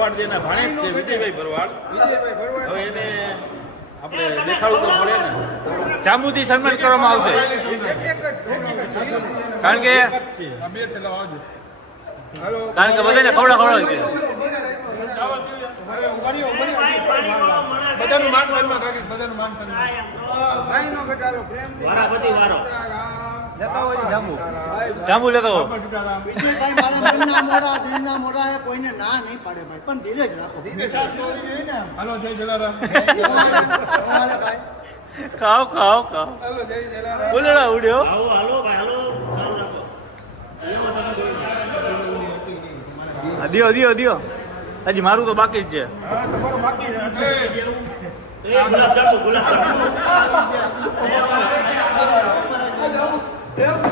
ભરવાડ જેના ભાણેજ છે વિજયભાઈ ભરવાડ. હવે એને આપણે દેખાડવું તો પડે ને. જાંબુથી સન્માન કરવામાં આવશે કારણ કે બધાને ખવડાવ છે. બધાનું માન સન્માન રાખી બધાનું માન સન્માન જાંબુ લેતો વિજયભાઈ મારા દિલના મોઢા હે, કોઈને ના નહીં પાડે ભાઈ, પણ ધીરજ રાખો. હાલો જય જલારામ. ખાઓ ખાઓ ખાઓ હાલો જય જલારામ. બોલડા ઉડ્યો. દિયો દિયો દિયો હજી મારું તો બાકી જ છે. હા તમારું બાકી ગુલાબ જાંબુ